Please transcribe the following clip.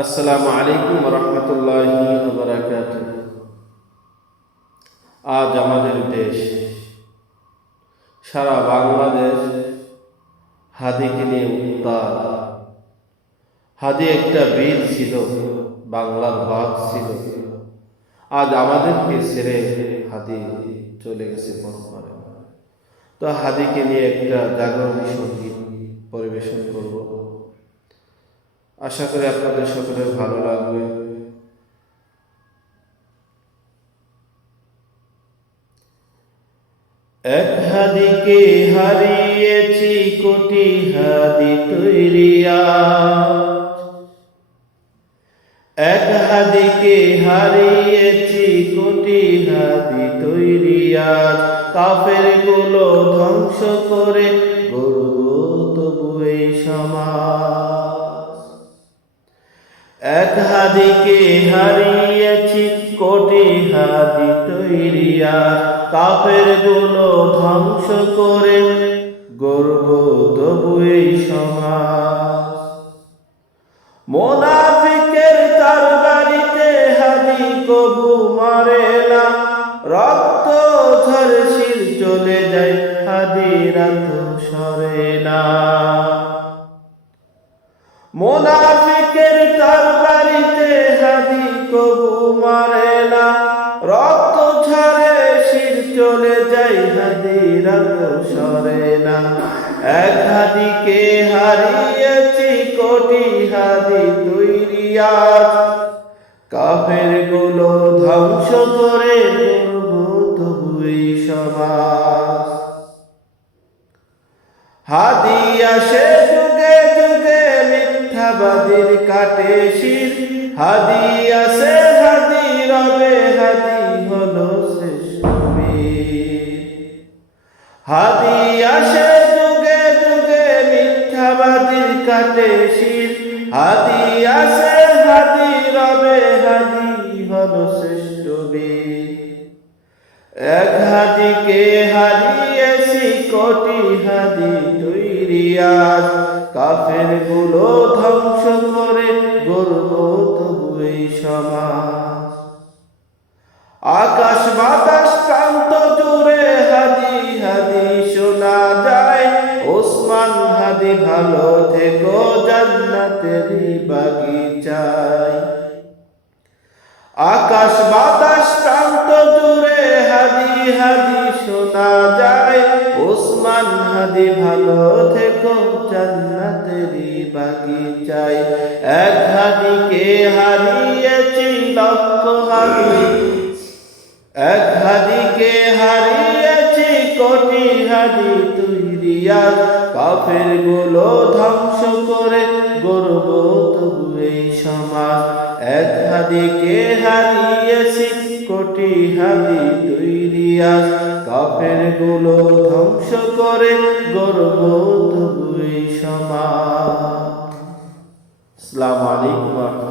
আসসালামু আলাইকুম রহমতুল্লাহি ওয়া বারাকাতুহু। আজ আমাদের দেশ, সারা বাংলাদেশ হাদিকে নিয়ে উত্তাল। হাদি একটা বীর ছিল, বাংলার বাঘ ছিল। আজ আমাদেরকে ছেড়ে হাদি চলে গেছে পরপারে। তো হাদিকে নিয়ে একটা জাগরণী সঙ্গীত পরিবেশন করব। আশা করি আপনাদের সকলের ভালো লাগবে। এক হাদিকে হারিয়েছি কোটি হাদি তৈরি আজ। এক হাদিকে হারিয়েছি কোটি হাদি তৈরি আজ। কাফের গুলো ধ্বংস করে গর্ব তবু এই সমাজ। এক হাদিকে হারিয়েছি কোটি হাদি তৈরি আজ। কাফের গুলো ধ্বংস করে গর্ব তবু এই সমাজ। মুনাফিকের তরবারিতে হাদি কবু মারে না, রক্ত ঝরে শির চলে যায় হাদিরা তো সরে না। মুনাফিকের তরবারিতে হাদি কবু মারে না, রক্ত ঝরে শির চলে যায় হাদিরা তো সরে না। এক হাদিকে হারিয়েছি কোটি হাদি তৈরি আজ। কাফের গুলো ধ্বংস করে গর্ব তবু এই সমাজ। হাদি আসে যুগে যুগে মিথ্যাবাদীর কাটে শির। হাদি আসে হাদি রবে, হাদি হলো শ্রেষ্ঠ বীর। হাদি আসে যুগে যুগে মিথ্যাবাদীর কাটে শির। হাদি আসে হাদি রবে, হাদি হলো শ্রেষ্ঠ বীর। এক হাদিকে হারিয়েছি কোটি হাদি তৈরি আজ। কাফের গুলো ধ্বংস করে গর্ব তবু এই সমাজ। আকাশ বাতাস প্রান্ত জুড়ে হাদি হাদি শোনা যায়। ওসমান হাদি ভালো থেকো জান্নাতেরই বাগিচায়। আকাশ বাতাস প্রান্ত জুড়ে হাদি হাদি শোনা যায়। ওসমান হাদি ভালো থেকো জান্নাতেরই বাগিচায়। এক হাদিকে হারিয়েছি লক্ষ হাদি, এক হাদিকে হারিয়েছি কোটি হাদি তৈরি আজ। কাফের গুলো ধ্বংস করে গর্ব তবু এই সমাজ। এক হাদিকে হারিয়েছি কোটি হাদি তৈরি আজ। কাফের গুলো ধ্বংস করে গর্ব তবু এই সমাজ। আসসালামু আলাইকুম।